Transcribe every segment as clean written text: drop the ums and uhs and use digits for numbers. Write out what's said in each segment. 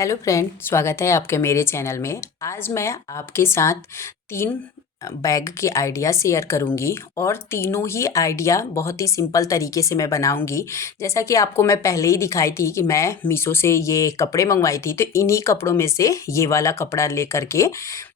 Hello friend, स्वागत है आपके मेरे चैनल में। आज मैं आपके साथ 3 बैग की आइडिया शेयर करूंगी और तीनों ही आइडिया बहुत ही सिंपल तरीके से मैं बनाऊंगी। जैसा कि आपको मैं पहले ही दिखाई थी कि मैं मीशो से ये कपड़े मंगवाई थी, तो इन्हीं कपड़ों में से ये वाला कपड़ा लेकर के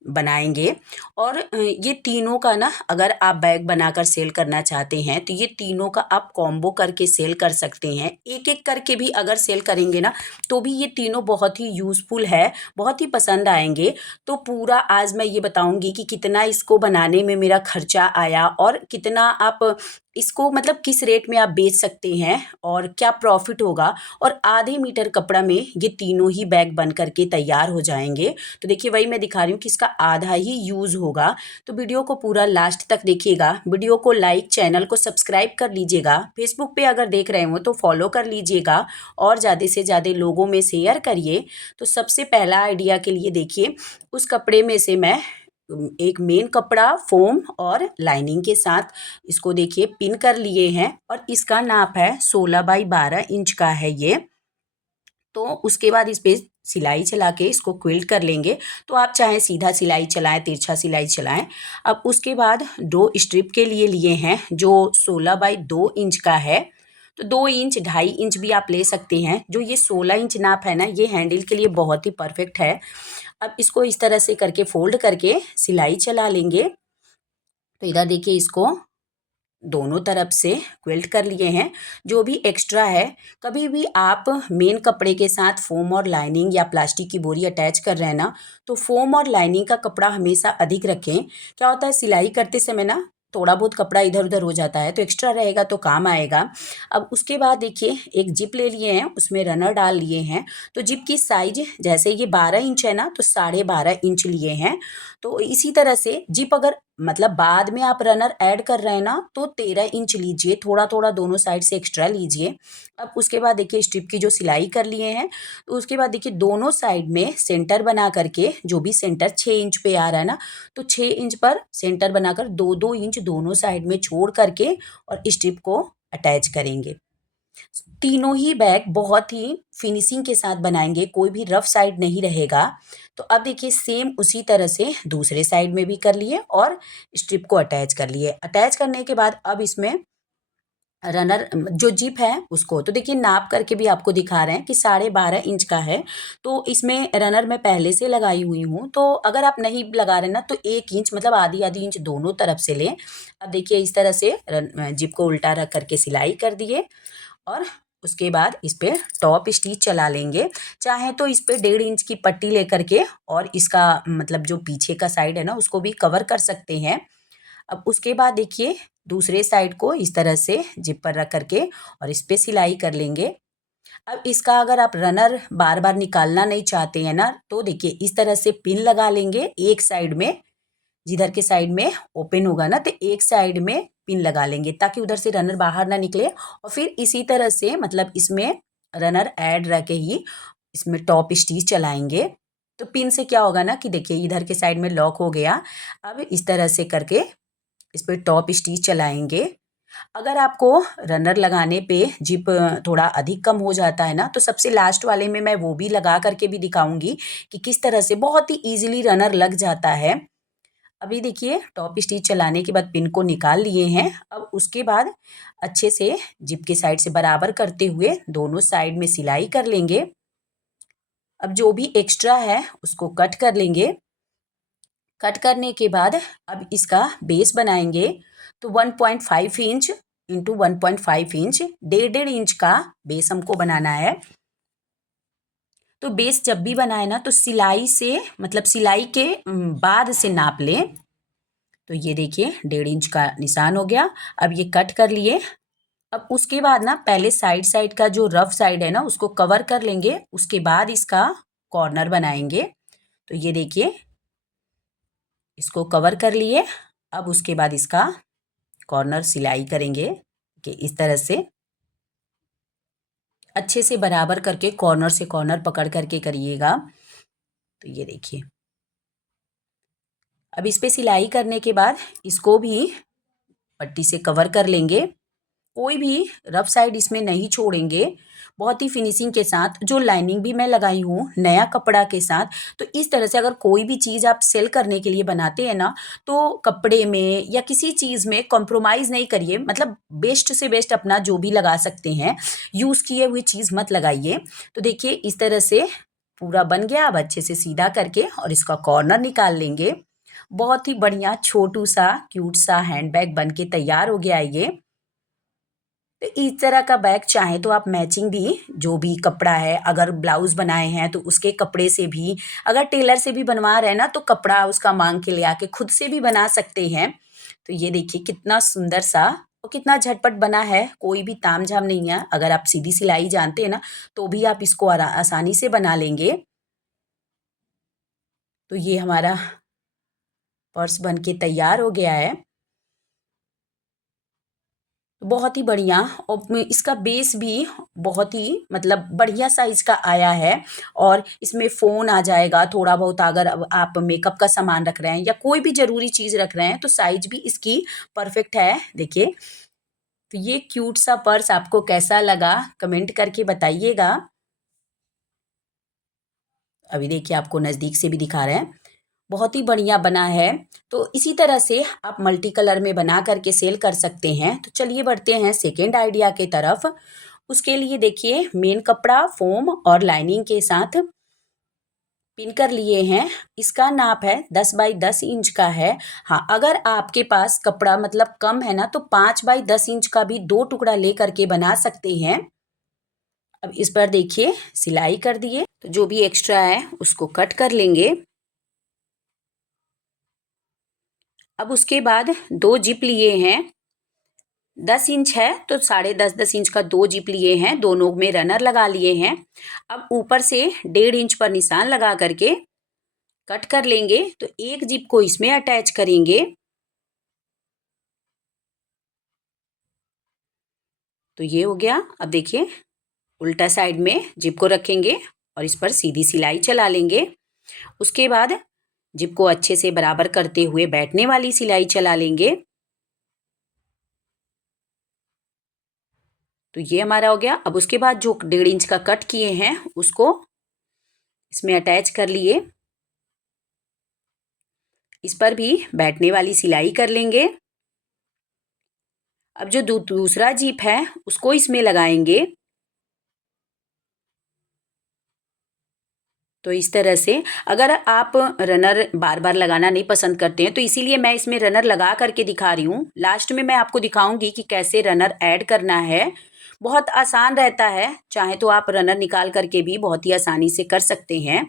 बनाएंगे। और ये तीनों का ना, अगर आप बैग बनाकर सेल करना चाहते हैं तो ये तीनों का आप कॉम्बो करके सेल कर सकते हैं। एक एक करके भी अगर सेल करेंगे ना, तो भी ये तीनों बहुत ही यूज़फुल है, बहुत ही पसंद आएंगे। तो पूरा आज मैं ये बताऊंगी कि कितना इसको बनाने में मेरा खर्चा आया और कितना आप इसको मतलब किस रेट में आप बेच सकते हैं और क्या प्रॉफिट होगा। और आधे मीटर कपड़ा में ये तीनों ही बैग बन करके तैयार हो जाएंगे। तो देखिए, वही मैं दिखा रही हूँ कि इसका आधा ही यूज़ होगा। तो वीडियो को पूरा लास्ट तक देखिएगा। वीडियो को लाइक, चैनल को सब्सक्राइब कर लीजिएगा। फेसबुक पे अगर देख रहे हो तो फॉलो कर लीजिएगा और ज़्यादा से ज़्यादा लोगों में शेयर करिए। तो सबसे पहला आइडिया के लिए देखिए, उस कपड़े में से मैं एक मेन कपड़ा फोम और लाइनिंग के साथ इसको देखिए पिन कर लिए हैं और इसका नाप है 16 बाई 12 इंच का है ये। तो उसके बाद इस पे सिलाई चला के इसको क्विल्ट कर लेंगे। तो आप चाहे सीधा सिलाई चलाएं, तिरछा सिलाई चलाएं। अब उसके बाद 2 स्ट्रिप के लिए हैं जो 16 बाई 2 इंच का है। तो 2 इंच, 2.5 इंच भी आप ले सकते हैं। जो ये 16 इंच नाप है ना, ये हैंडल के लिए बहुत ही परफेक्ट है। अब इसको इस तरह से करके फोल्ड करके सिलाई चला लेंगे। तो इधर देखिए, इसको दोनों तरफ से क्विल्ट कर लिए हैं। जो भी एक्स्ट्रा है, कभी भी आप मेन कपड़े के साथ फोम और लाइनिंग या प्लास्टिक की बोरी अटैच कर रहे हैं ना, तो फोम और लाइनिंग का कपड़ा हमेशा अधिक रखें। क्या होता है, सिलाई करते समय ना थोड़ा बहुत कपड़ा इधर उधर हो जाता है, तो एक्स्ट्रा रहेगा तो काम आएगा। अब उसके बाद देखिए, एक जिप ले लिए हैं, उसमें रनर डाल लिए हैं। तो जिप की साइज जैसे ये 12 इंच है ना, तो 12.5 इंच लिए हैं। तो इसी तरह से जिप अगर मतलब बाद में आप रनर ऐड कर रहे हैं ना, तो 13 इंच लीजिए। थोड़ा थोड़ा दोनों साइड से एक्स्ट्रा लीजिए। अब उसके बाद देखिए, स्ट्रिप की जो सिलाई कर लिए हैं, तो उसके बाद देखिए दोनों साइड में सेंटर बना करके, जो भी सेंटर 6 इंच पे आ रहा है ना, तो 6 इंच पर सेंटर बनाकर 2-2 इंच दोनों साइड में छोड़ करके और स्ट्रिप को अटैच करेंगे। तीनों ही बैग बहुत ही फिनिशिंग के साथ बनाएंगे, कोई भी रफ साइड नहीं रहेगा। तो अब देखिए, सेम उसी तरह से दूसरे साइड में भी कर लिए और स्ट्रिप को अटैच कर लिए। अटैच करने के बाद अब इसमें रनर जो जिप है उसको तो देखिए नाप करके भी आपको दिखा रहे हैं कि 12.5 इंच का है। तो इसमें रनर मैं पहले से लगाई हुई हूँ। तो अगर आप नहीं लगा रहे ना, तो 1 इंच मतलब आधी आधी इंच दोनों तरफ से लें। अब देखिए, इस तरह से जिप को उल्टा रख करके सिलाई कर दिए और उसके बाद इस पे टॉप स्टिच चला लेंगे। चाहे तो इस पे 1.5 इंच की पट्टी लेकर के और इसका मतलब जो पीछे का साइड है ना, उसको भी कवर कर सकते हैं। अब उसके बाद देखिए, दूसरे साइड को इस तरह से जिप पर रख करके और इस पे सिलाई कर लेंगे। अब इसका अगर आप रनर बार बार निकालना नहीं चाहते हैं ना, तो देखिए इस तरह से पिन लगा लेंगे एक साइड में। जिधर के साइड में ओपन होगा ना, तो एक साइड में पिन लगा लेंगे ताकि उधर से रनर बाहर ना निकले। और फिर इसी तरह से मतलब इसमें रनर ऐड रह के ही इसमें टॉप स्टिच चलाएंगे। तो पिन से क्या होगा ना कि देखिए, इधर के साइड में लॉक हो गया। अब इस तरह से करके इस पे टॉप स्टिच चलाएंगे। अगर आपको रनर लगाने पे जिप थोड़ा अधिक कम हो जाता है ना, तो सबसे लास्ट वाले में मैं वो भी लगा करके भी दिखाऊंगी कि किस तरह से बहुत ही इजीली रनर लग जाता है। अभी देखिए, टॉप स्टिच चलाने के बाद पिन को निकाल लिए हैं। अब उसके बाद अच्छे से जिप के साइड से बराबर करते हुए दोनों साइड में सिलाई कर लेंगे। अब जो भी एक्स्ट्रा है उसको कट कर लेंगे। कट करने के बाद अब इसका बेस बनाएंगे। तो 1.5 इंच इंटू 1.5 इंच, 1.5 इंच का बेस हमको बनाना है। तो बेस जब भी बनाए ना, तो सिलाई से मतलब सिलाई के बाद से नाप लें। तो ये देखिए, 1.5 इंच का निशान हो गया। अब ये कट कर लिए। अब उसके बाद ना, पहले साइड साइड का जो रफ साइड है ना, उसको कवर कर लेंगे। उसके बाद इसका कॉर्नर बनाएंगे। तो ये देखिए, इसको कवर कर लिए। अब उसके बाद इसका कॉर्नर सिलाई करेंगे कि इस तरह से अच्छे से बराबर करके कॉर्नर से कॉर्नर पकड़ करके करिएगा। तो ये देखिए, अब इस पे सिलाई करने के बाद इसको भी पट्टी से कवर कर लेंगे। कोई भी रफ साइड इसमें नहीं छोड़ेंगे, बहुत ही फिनिशिंग के साथ। जो लाइनिंग भी मैं लगाई हूँ नया कपड़ा के साथ, तो इस तरह से अगर कोई भी चीज़ आप सेल करने के लिए बनाते हैं ना, तो कपड़े में या किसी चीज़ में कॉम्प्रोमाइज़ नहीं करिए, मतलब बेस्ट से बेस्ट अपना जो भी लगा सकते हैं, यूज़ किए हुए चीज़ मत लगाइए। तो देखिए इस तरह से पूरा बन गया। अब अच्छे से सीधा करके और इसका कॉर्नर निकाल लेंगे। बहुत ही बढ़िया छोटू सा क्यूट सा हैंडबैग बन के तैयार हो गया है ये। तो इस तरह का बैग चाहे तो आप मैचिंग भी, जो भी कपड़ा है, अगर ब्लाउज बनाए हैं तो उसके कपड़े से भी, अगर टेलर से भी बनवा रहे हैं ना, तो कपड़ा उसका मांग के ले आके खुद से भी बना सकते हैं। तो ये देखिए कितना सुंदर सा और कितना झटपट बना है, कोई भी तामझाम नहीं है। अगर आप सीधी सिलाई जानते हैं ना, तो भी आप इसको आसानी से बना लेंगे। तो ये हमारा पर्स बन के तैयार हो गया है। बहुत ही बढ़िया। और इसका बेस भी बहुत ही मतलब बढ़िया साइज का आया है। और इसमें फ़ोन आ जाएगा थोड़ा बहुत, अगर अब आप मेकअप का सामान रख रहे हैं या कोई भी ज़रूरी चीज़ रख रहे हैं, तो साइज भी इसकी परफेक्ट है। देखिए, तो ये क्यूट सा पर्स आपको कैसा लगा कमेंट करके बताइएगा। अभी देखिए आपको नज़दीक से भी दिखा रहे हैं, बहुत ही बढ़िया बना है। तो इसी तरह से आप मल्टी कलर में बना करके सेल कर सकते हैं। तो चलिए बढ़ते हैं सेकेंड आइडिया के तरफ। उसके लिए देखिए मेन कपड़ा फोम और लाइनिंग के साथ पिन कर लिए हैं। इसका नाप है 10 बाई 10 इंच का है। हाँ, अगर आपके पास कपड़ा मतलब कम है ना, तो 5 बाई 10 इंच का भी 2 टुकड़ा ले करके बना सकते हैं। अब इस पर देखिए सिलाई कर दिए, तो जो भी एक्स्ट्रा है उसको कट कर लेंगे। अब उसके बाद 2 जिप लिए हैं। 10 इंच है तो 10.5 10 इंच का 2 जिप लिए हैं, दोनों में रनर लगा लिए हैं। अब ऊपर से 1.5 इंच पर निशान लगा करके कट कर लेंगे। तो एक जिप को इसमें अटैच करेंगे। तो ये हो गया। अब देखिए उल्टा साइड में जिप को रखेंगे और इस पर सीधी सिलाई चला लेंगे। उसके बाद जिप को अच्छे से बराबर करते हुए बैठने वाली सिलाई चला लेंगे। तो ये हमारा हो गया। अब उसके बाद जो 1.5 इंच का कट किए हैं उसको इसमें अटैच कर लिए। इस पर भी बैठने वाली सिलाई कर लेंगे। अब जो दूसरा जिप है उसको इसमें लगाएंगे। तो इस तरह से अगर आप रनर बार बार लगाना नहीं पसंद करते हैं, तो इसीलिए मैं इसमें रनर लगा करके दिखा रही हूँ। लास्ट में मैं आपको दिखाऊंगी कि कैसे रनर ऐड करना है। बहुत आसान रहता है, चाहे तो आप रनर निकाल करके भी बहुत ही आसानी से कर सकते हैं।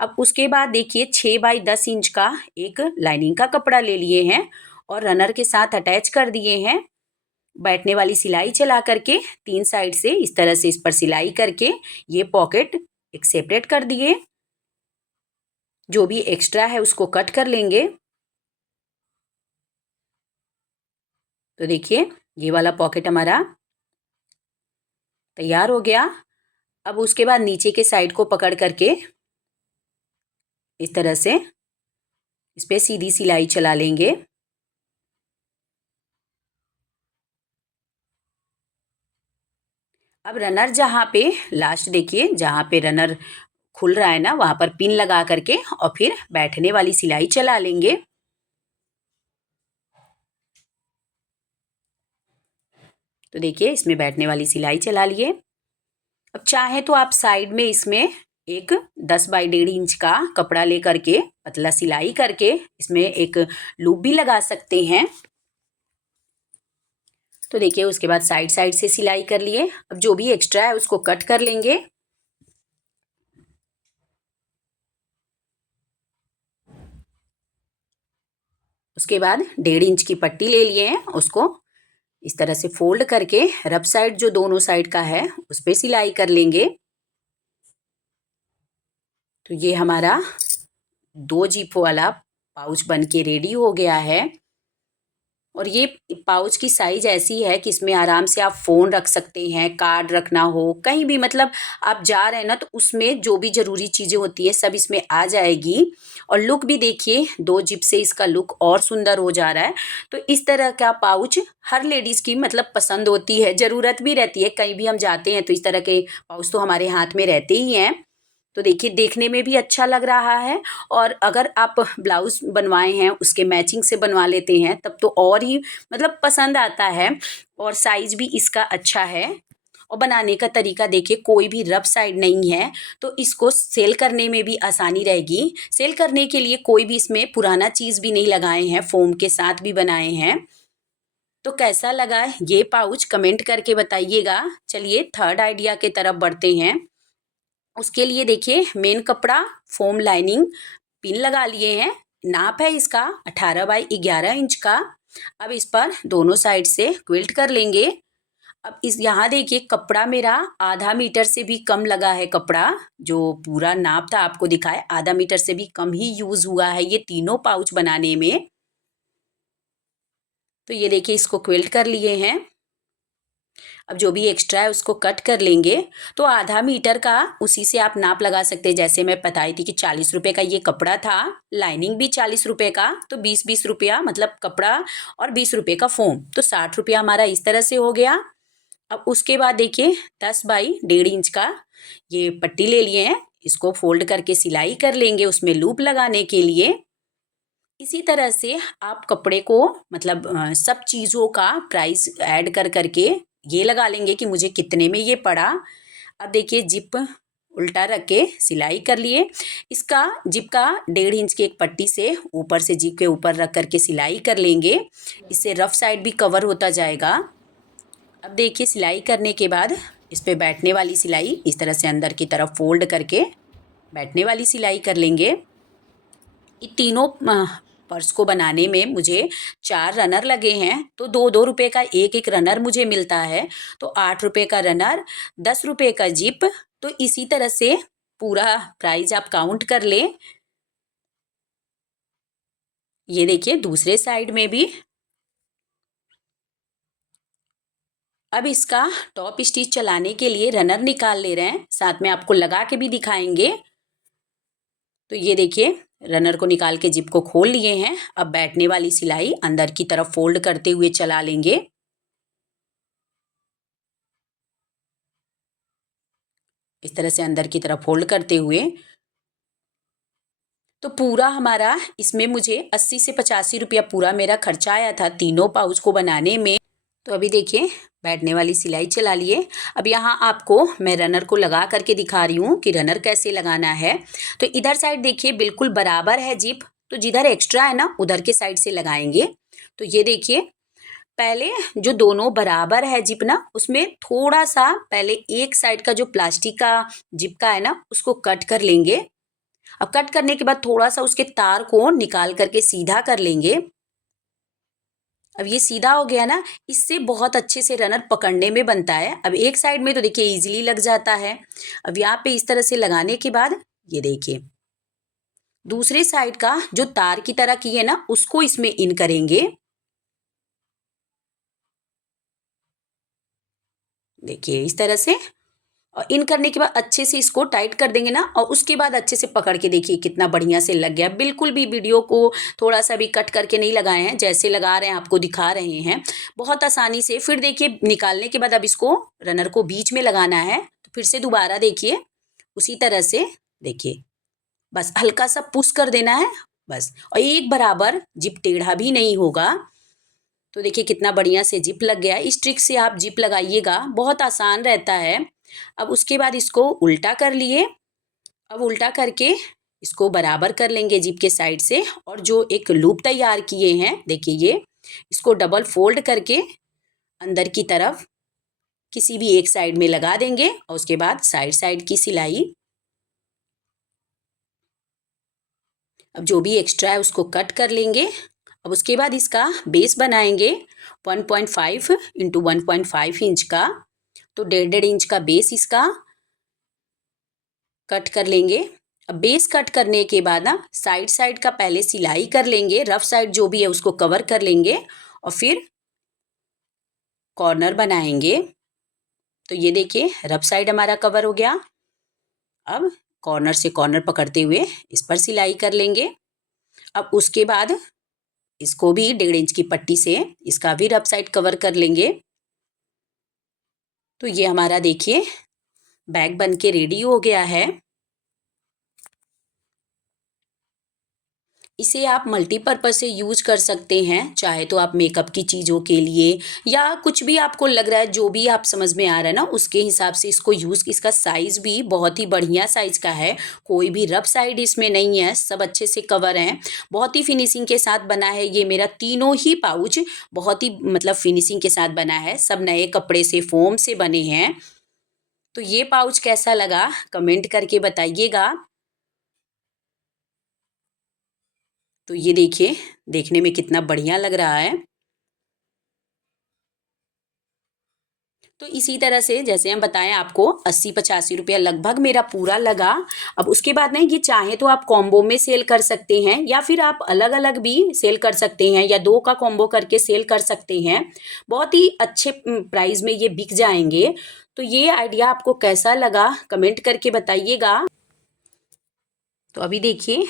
अब उसके बाद देखिए 6 बाई 10 इंच का एक लाइनिंग का कपड़ा ले लिए हैं और रनर के साथ अटैच कर दिए हैं। बैठने वाली सिलाई चला करके 3 साइड से इस तरह से इस पर सिलाई करके ये पॉकेट एक सेपरेट कर दिए। जो भी एक्स्ट्रा है उसको कट कर लेंगे। तो देखिए ये वाला पॉकेट हमारा तैयार हो गया। अब उसके बाद नीचे के साइड को पकड़ करके इस तरह से इस पे सीधी सिलाई चला लेंगे। अब रनर जहाँ पे लास्ट देखिए, जहाँ पे रनर खुल रहा है ना, वहाँ पर पिन लगा करके और फिर बैठने वाली सिलाई चला लेंगे। तो देखिए इसमें बैठने वाली सिलाई चला लिए। अब चाहे तो आप साइड में इसमें एक 10 बाई 1.5 इंच का कपड़ा ले करके पतला सिलाई करके इसमें एक लूप भी लगा सकते हैं। तो देखिए उसके बाद साइड साइड से सिलाई कर लिए। अब जो भी एक्स्ट्रा है उसको कट कर लेंगे। उसके बाद 1.5 इंच की पट्टी ले लिए हैं, उसको इस तरह से फोल्ड करके रफ साइड जो दोनों साइड का है उस पे सिलाई कर लेंगे। तो ये हमारा 2 जिप वाला पाउच बन के रेडी हो गया है। और ये पाउच की साइज ऐसी है कि इसमें आराम से आप फ़ोन रख सकते हैं, कार्ड रखना हो, कहीं भी मतलब आप जा रहे हैं ना तो उसमें जो भी ज़रूरी चीज़ें होती है सब इसमें आ जाएगी। और लुक भी देखिए 2 जिप से इसका लुक और सुंदर हो जा रहा है। तो इस तरह का पाउच हर लेडीज़ की मतलब पसंद होती है, ज़रूरत भी रहती है, कहीं भी हम जाते हैं तो इस तरह के पाउच तो हमारे हाथ में रहते ही हैं। तो देखिए देखने में भी अच्छा लग रहा है और अगर आप ब्लाउज़ बनवाए हैं उसके मैचिंग से बनवा लेते हैं तब तो और ही मतलब पसंद आता है। और साइज़ भी इसका अच्छा है और बनाने का तरीका देखिए कोई भी रफ साइड नहीं है, तो इसको सेल करने में भी आसानी रहेगी। सेल करने के लिए कोई भी इसमें पुराना चीज़ भी नहीं लगाए हैं, फ़ोम के साथ भी बनाए हैं। तो कैसा लगा ये पाउच कमेंट करके बताइएगा। चलिए थर्ड आइडिया की तरफ बढ़ते हैं। उसके लिए देखिए मेन कपड़ा, फ़ोम लाइनिंग, पिन लगा लिए हैं। नाप है इसका 18 बाई 11 इंच का। अब इस पर दोनों साइड से क्विल्ट कर लेंगे। अब इस यहाँ देखिए कपड़ा मेरा आधा मीटर से भी कम लगा है कपड़ा, जो पूरा नाप था आपको दिखाए आधा मीटर से भी कम ही यूज़ हुआ है ये तीनों पाउच बनाने में। तो ये देखिए इसको क्विल्ट कर लिए हैं। अब जो भी एक्स्ट्रा है उसको कट कर लेंगे। तो आधा मीटर का उसी से आप नाप लगा सकते हैं। जैसे मैं बताई थी कि 40 रुपए का ये कपड़ा था, लाइनिंग भी 40 रुपए का, तो 20-20 रुपया मतलब कपड़ा और 20 रुपए का फ़ोम, तो 60 रुपया हमारा इस तरह से हो गया। अब उसके बाद देखिए 10 बाई 1.5 इंच का ये पट्टी ले लिए हैं। इसको फोल्ड करके सिलाई कर लेंगे उसमें लूप लगाने के लिए। इसी तरह से आप कपड़े को मतलब सब चीज़ों का प्राइस ऐड कर करके ये लगा लेंगे कि मुझे कितने में ये पड़ा। अब देखिए जिप उल्टा रख के सिलाई कर लिए। इसका जिप का 1.5 इंच की एक पट्टी से ऊपर से जिप के ऊपर रख करके सिलाई कर लेंगे। इससे रफ साइड भी कवर होता जाएगा। अब देखिए सिलाई करने के बाद इस पे बैठने वाली सिलाई इस तरह से अंदर की तरफ फोल्ड करके बैठने वाली सिलाई कर लेंगे। ये तीनों पर्स को बनाने में मुझे 4 रनर लगे हैं, तो 2-2 रुपए का एक-एक रनर मुझे मिलता है। तो 8 रुपए का रनर, 10 रुपए का जिप। तो इसी तरह से पूरा प्राइस आप काउंट कर लें। ये देखिए दूसरे साइड में भी। अब इसका टॉप स्टिच चलाने के लिए रनर निकाल ले रहे हैं, साथ में आपको लगा के भी दिखाएंगे। तो ये देखिए रनर को निकाल के जिप को खोल लिए हैं। अब बैठने वाली सिलाई अंदर की तरफ फोल्ड करते हुए चला लेंगे। इस तरह से अंदर की तरफ फोल्ड करते हुए। तो पूरा हमारा इसमें मुझे 80 से 85 रुपया पूरा मेरा खर्चा आया था तीनों पाउच को बनाने में। तो अभी देखिए बैठने वाली सिलाई चला लिए। अब यहाँ आपको मैं रनर को लगा करके दिखा रही हूँ कि रनर कैसे लगाना है। तो इधर साइड देखिए बिल्कुल बराबर है जिप, तो जिधर एक्स्ट्रा है ना उधर के साइड से लगाएंगे। तो ये देखिए पहले जो दोनों बराबर है जिप ना उसमें थोड़ा सा पहले एक साइड का जो प्लास्टिक का जिप का है ना उसको कट कर लेंगे। अब कट करने के बाद थोड़ा सा उसके तार को निकाल करके सीधा कर लेंगे। अब ये सीधा हो गया ना, इससे बहुत अच्छे से रनर पकड़ने में बनता है। अब एक साइड में तो देखिए इजीली लग जाता है। अब यहाँ पे इस तरह से लगाने के बाद ये देखिए दूसरे साइड का जो तार की तरह की है ना उसको इसमें इन करेंगे। देखिए इस तरह से और इन करने के बाद अच्छे से इसको टाइट कर देंगे ना और उसके बाद अच्छे से पकड़ के देखिए कितना बढ़िया से लग गया। बिल्कुल भी वीडियो को थोड़ा सा भी कट करके नहीं लगाए हैं, जैसे लगा रहे हैं आपको दिखा रहे हैं बहुत आसानी से। फिर देखिए निकालने के बाद अब इसको रनर को बीच में लगाना है। तो फिर से दोबारा देखिए उसी तरह से देखिए बस हल्का सा पुश कर देना है बस, और एक बराबर जिप टेढ़ा भी नहीं होगा। तो देखिए कितना बढ़िया से जिप लग गया। इस ट्रिक से आप जिप लगाइएगा, बहुत आसान रहता है। अब उसके बाद इसको उल्टा कर लिए। अब उल्टा करके इसको बराबर कर लेंगे जिप के साइड से और जो एक लूप तैयार किए हैं देखिए ये इसको डबल फोल्ड करके अंदर की तरफ किसी भी एक साइड में लगा देंगे और उसके बाद साइड साइड की सिलाई। अब जो भी एक्स्ट्रा है उसको कट कर लेंगे। अब उसके बाद इसका बेस बनाएंगे 1.5 इंटू 1.5 इंच का, तो 1.5 इंच का बेस इसका कट कर लेंगे। अब बेस कट करने के बाद ना साइड साइड का पहले सिलाई कर लेंगे, रफ साइड जो भी है उसको कवर कर लेंगे और फिर कॉर्नर बनाएंगे। तो ये देखिए रफ साइड हमारा कवर हो गया। अब कॉर्नर से कॉर्नर पकड़ते हुए इस पर सिलाई कर लेंगे। अब उसके बाद इसको भी 1.5 इंच की पट्टी से इसका भी रफ साइड कवर कर लेंगे। तो ये हमारा देखिए बैग बन के रेडी हो गया है। इसे आप मल्टीपर्पज़ से यूज कर सकते हैं, चाहे तो आप मेकअप की चीज़ों के लिए या कुछ भी आपको लग रहा है, जो भी आप समझ में आ रहा है ना उसके हिसाब से इसको यूज़। इसका साइज़ भी बहुत ही बढ़िया साइज़ का है, कोई भी रफ साइड इसमें नहीं है, सब अच्छे से कवर हैं। बहुत ही फिनिशिंग के साथ बना है ये मेरा तीनों ही पाउच, बहुत ही मतलब फिनिशिंग के साथ बना है। सब नए कपड़े से, फोम से बने हैं। तो ये पाउच कैसा लगा कमेंट करके बताइएगा। तो ये देखिए देखने में कितना बढ़िया लग रहा है। तो इसी तरह से जैसे हम बताएं आपको 80-85 रुपया लगभग मेरा पूरा लगा। अब उसके बाद ना ये चाहे तो आप कॉम्बो में सेल कर सकते हैं या फिर आप अलग अलग भी सेल कर सकते हैं या 2 का कॉम्बो करके सेल कर सकते हैं। बहुत ही अच्छे प्राइस में ये बिक जाएंगे। तो ये आइडिया आपको कैसा लगा कमेंट करके बताइएगा। तो अभी देखिए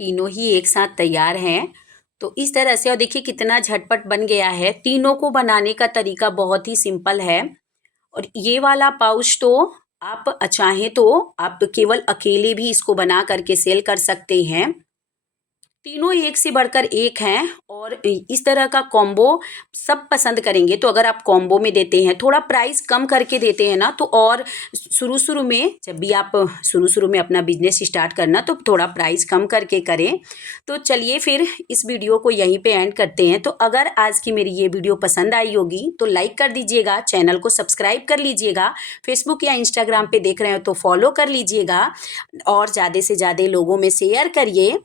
तीनों ही एक साथ तैयार हैं। तो इस तरह से, और देखिए कितना झटपट बन गया है। तीनों को बनाने का तरीका बहुत ही सिंपल है। और ये वाला पाउच तो आप चाहें तो आप केवल अकेले भी इसको बना करके सेल कर सकते हैं। तीनों एक से बढ़कर एक हैं और इस तरह का कॉम्बो सब पसंद करेंगे। तो अगर आप कॉम्बो में देते हैं, थोड़ा प्राइस कम करके देते हैं ना, तो और शुरू शुरू में जब भी आप शुरू शुरू में अपना बिजनेस स्टार्ट करना तो थोड़ा प्राइस कम करके करें। तो चलिए फिर इस वीडियो को यहीं पे एंड करते हैं। तो अगर आज की मेरी ये वीडियो पसंद आई होगी तो लाइक कर दीजिएगा, चैनल को सब्सक्राइब कर लीजिएगा, फेसबुक या इंस्टाग्राम पे देख रहे हो तो फॉलो कर लीजिएगा और ज़्यादा से ज़्यादा लोगों में शेयर करिए।